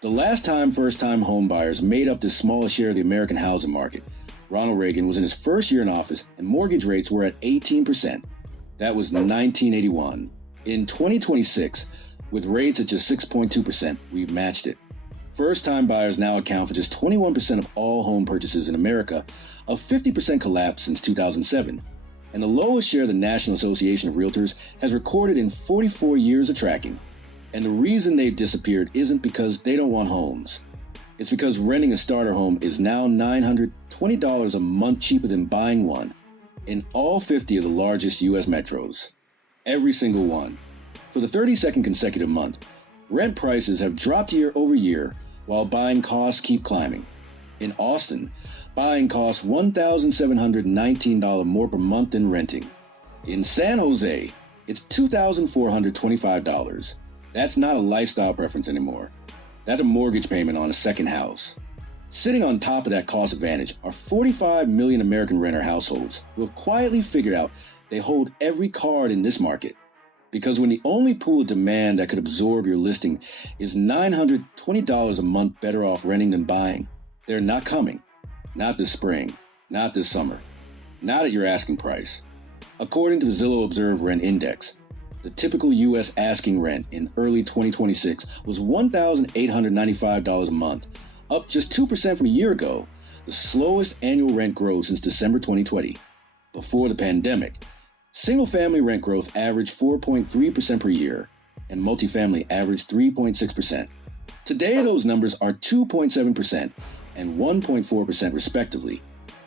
The last time first-time homebuyers made up the smallest share of the American housing market, Ronald Reagan was in his first year in office and mortgage rates were at 18%. That was 1981. In 2026, with rates at just 6.2%, we've matched it. First-time buyers now account for just 21% of all home purchases in America, a 50% collapse since 2007, and the lowest share the National Association of Realtors has recorded in 44 years of tracking. And the reason they've disappeared isn't because they don't want homes. It's because renting a starter home is now $920 a month cheaper than buying one in all 50 of the largest U.S. metros. Every single one. For the 32nd consecutive month, rent prices have dropped year over year while buying costs keep climbing. In Austin, buying costs $1,719 more per month than renting. In San Jose, it's $2,425. That's not a lifestyle preference anymore. That's a mortgage payment on a second house. Sitting on top of that cost advantage are 45 million American renter households who have quietly figured out they hold every card in this market. Because when the only pool of demand that could absorb your listing is $920 a month better off renting than buying, they're not coming. Not this spring, not this summer, not at your asking price. According to the Zillow Observed Rent Index, the typical U.S. asking rent in early 2026 was $1,895 a month, up just 2% from a year ago, the slowest annual rent growth since December 2020. Before the pandemic, single-family rent growth averaged 4.3% per year, and multifamily averaged 3.6%. Today, those numbers are 2.7% and 1.4% respectively.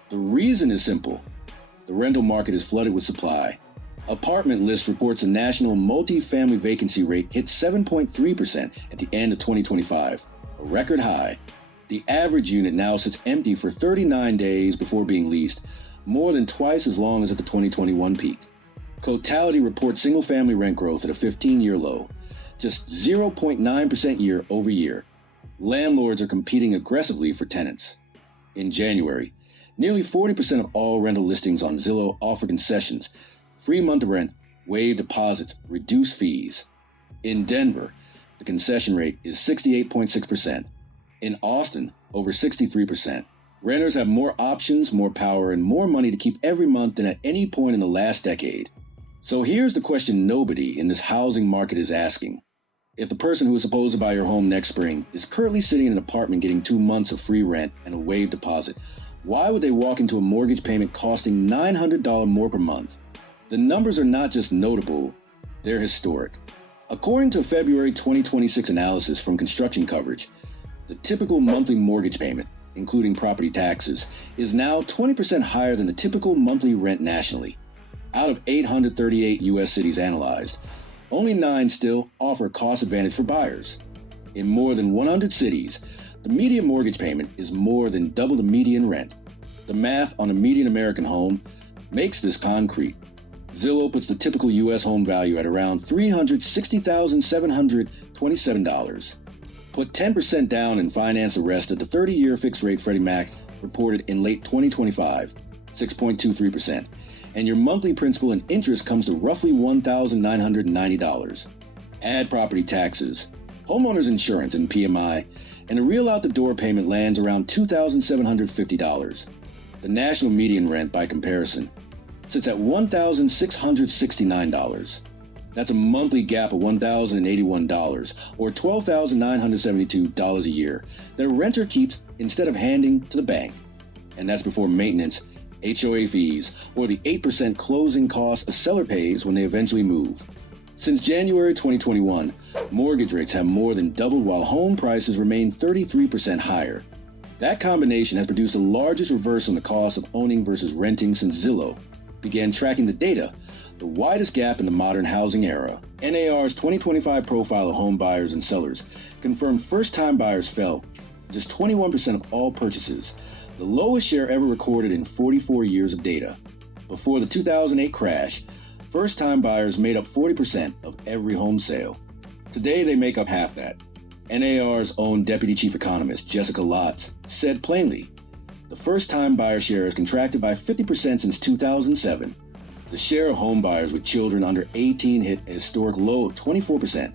The reason is simple. The rental market is flooded with supply. Apartment List reports a national multifamily vacancy rate hit 7.3% at the end of 2025, a record high. The average unit now sits empty for 39 days before being leased, more than twice as long as at the 2021 peak. Cotality reports single-family rent growth at a 15-year low, just 0.9% year over year. Landlords are competing aggressively for tenants. In January, nearly 40% of all rental listings on Zillow offer concessions, free month of rent, waived deposits, reduced fees. In Denver, the concession rate is 68.6%. In Austin, over 63%. Renters have more options, more power, and more money to keep every month than at any point in the last decade. So here's the question nobody in this housing market is asking. If the person who is supposed to buy your home next spring is currently sitting in an apartment getting 2 months of free rent and a waived deposit, why would they walk into a mortgage payment costing $900 more per month? The numbers are not just notable, they're historic. According to a February 2026 analysis from Construction Coverage, the typical monthly mortgage payment, including property taxes, is now 20% higher than the typical monthly rent nationally. Out of 838 U.S. cities analyzed, only 9 still offer a cost advantage for buyers. In more than 100 cities, the median mortgage payment is more than double the median rent. The math on a median American home makes this concrete. Zillow puts the typical U.S. home value at around $360,727. Put 10% down and finance the rest at the 30-year fixed-rate Freddie Mac reported in late 2025, 6.23%, and your monthly principal and interest comes to roughly $1,990. Add property taxes, homeowners insurance and PMI, and a real out-the-door payment lands around $2,750. The national median rent, by comparison, sits at $1,669. That's a monthly gap of $1,081, or $12,972 a year, that a renter keeps instead of handing to the bank. And that's before maintenance, HOA fees, or the 8% closing costs a seller pays when they eventually move. Since January 2021, mortgage rates have more than doubled while home prices remain 33% higher. That combination has produced the largest reversal in the cost of owning versus renting since Zillow began tracking the data, the widest gap in the modern housing era. NAR's 2025 profile of home buyers and sellers confirmed first-time buyers fell just 21% of all purchases, the lowest share ever recorded in 44 years of data. Before the 2008 crash, first-time buyers made up 40% of every home sale. Today, they make up half that. NAR's own Deputy Chief Economist, Jessica Lotz, said plainly, the first-time buyer share has contracted by 50% since 2007. The share of home buyers with children under 18 hit a historic low of 24%,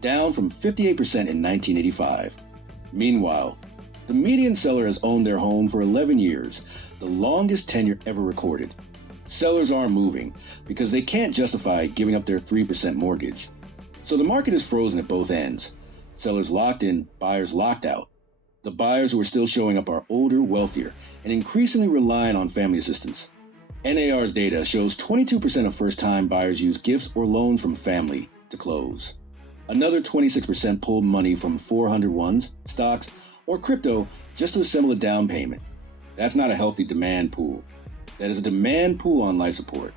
down from 58% in 1985. Meanwhile, the median seller has owned their home for 11 years, the longest tenure ever recorded. Sellers aren't moving because they can't justify giving up their 3% mortgage. So the market is frozen at both ends. Sellers locked in, buyers locked out. The buyers who are still showing up are older, wealthier, and increasingly reliant on family assistance. NAR's data shows 22% of first-time buyers use gifts or loans from family to close. Another 26% pulled money from 401s, stocks, or crypto just to assemble a down payment. That's not a healthy demand pool. That is a demand pool on life support.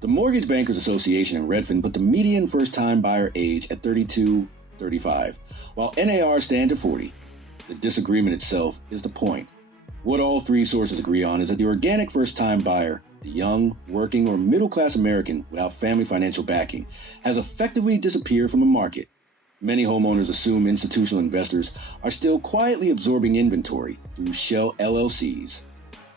The Mortgage Bankers Association in Redfin put the median first-time buyer age at 32-35, while NAR stands at 40. The disagreement itself is the point. What all three sources agree on is that the organic first-time buyer, the young, working, or middle-class American without family financial backing, has effectively disappeared from the market. Many homeowners assume institutional investors are still quietly absorbing inventory through shell LLCs.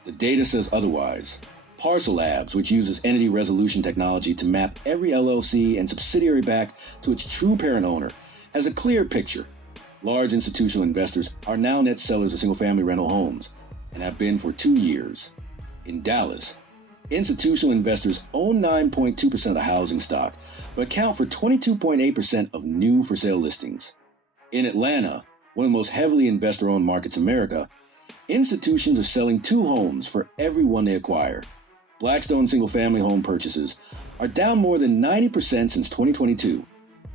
The data says otherwise. Parcel Labs, which uses entity resolution technology to map every LLC and subsidiary back to its true parent owner, has a clear picture. Large institutional investors are now net sellers of single-family rental homes and have been for 2 years. In Dallas, institutional investors own 9.2% of the housing stock, but account for 22.8% of new for-sale listings. In Atlanta, one of the most heavily investor-owned markets in America, institutions are selling 2 homes for every one they acquire. Blackstone single-family home purchases are down more than 90% since 2022.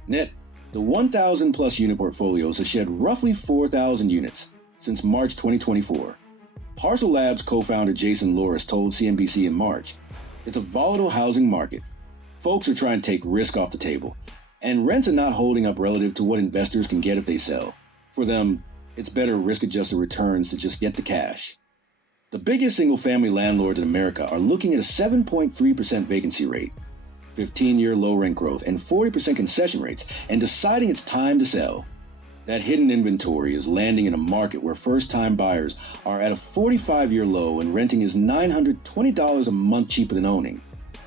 Net, the 1,000-plus unit portfolios have shed roughly 4,000 units since March 2024. Parcel Labs co-founder Jason Loris told CNBC in March, "It's a volatile housing market. Folks are trying to take risk off the table, and rents are not holding up relative to what investors can get if they sell. For them, it's better risk-adjusted returns to just get the cash." The biggest single-family landlords in America are looking at a 7.3% vacancy rate, 15-year low rent growth, and 40% concession rates, and deciding it's time to sell. That hidden inventory is landing in a market where first-time buyers are at a 45-year low and renting is $920 a month cheaper than owning.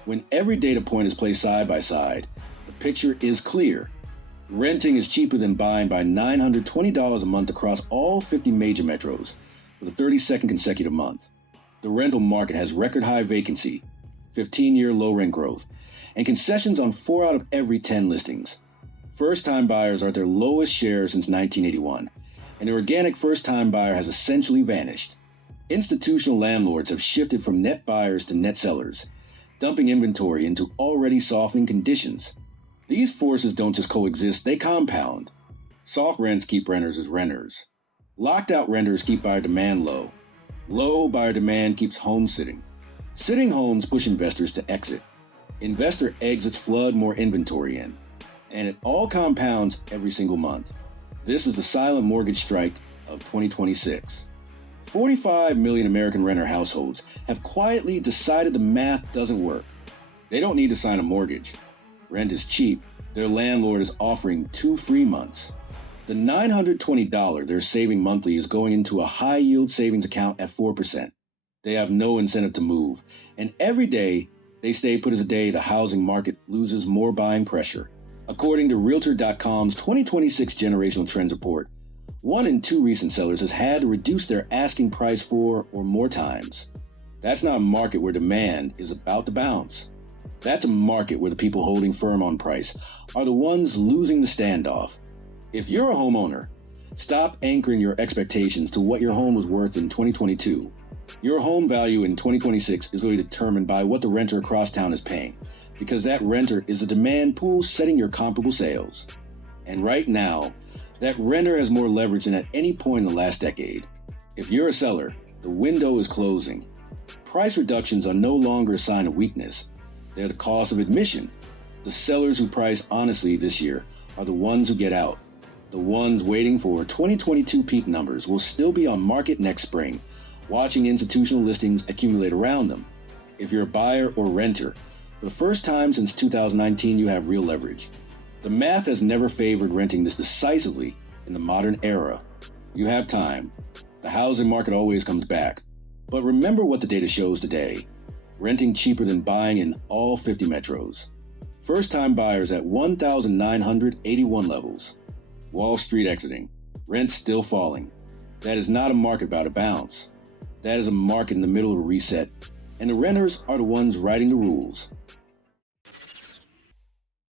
When every data point is placed side by side, the picture is clear. Renting is cheaper than buying by $920 a month across all 50 major metros for the 32nd consecutive month. The rental market has record-high vacancy, 15-year low rent growth, and concessions on 4 out of every 10 listings. First-time buyers are at their lowest share since 1981, and the organic first-time buyer has essentially vanished. Institutional landlords have shifted from net buyers to net sellers, dumping inventory into already softening conditions. These forces don't just coexist, they compound. Soft rents keep renters as renters. Locked-out renters keep buyer demand low. Low buyer demand keeps home sitting. Sitting homes push investors to exit. Investor exits flood more inventory in. And it all compounds every single month. This is the silent mortgage strike of 2026. 45 million American renter households have quietly decided the math doesn't work. They don't need to sign a mortgage. Rent is cheap. Their landlord is offering 2 free months. The $920 they're saving monthly is going into a high-yield savings account at 4%. They have no incentive to move. And every day they stay put as a day the housing market loses more buying pressure. According to Realtor.com's 2026 Generational Trends Report, 1 in 2 recent sellers has had to reduce their asking price 4 or more times. That's not a market where demand is about to bounce. That's a market where the people holding firm on price are the ones losing the standoff. If you're a homeowner, stop anchoring your expectations to what your home was worth in 2022. Your home value in 2026 is going to be determined by what the renter across town is paying, because that renter is a demand pool setting your comparable sales. And right now, that renter has more leverage than at any point in the last decade. If you're a seller, the window is closing. Price reductions are no longer a sign of weakness. They're the cost of admission. The sellers who price honestly this year are the ones who get out. The ones waiting for 2022 peak numbers will still be on market next spring, watching institutional listings accumulate around them. If you're a buyer or renter, for the first time since 2019, you have real leverage. The math has never favored renting this decisively in the modern era. You have time. The housing market always comes back. But remember what the data shows today. Renting cheaper than buying in all 50 metros. First-time buyers at 1,981 levels. Wall Street exiting. Rents still falling. That is not a market about to bounce. That is a market in the middle of a reset, and the renters are the ones writing the rules.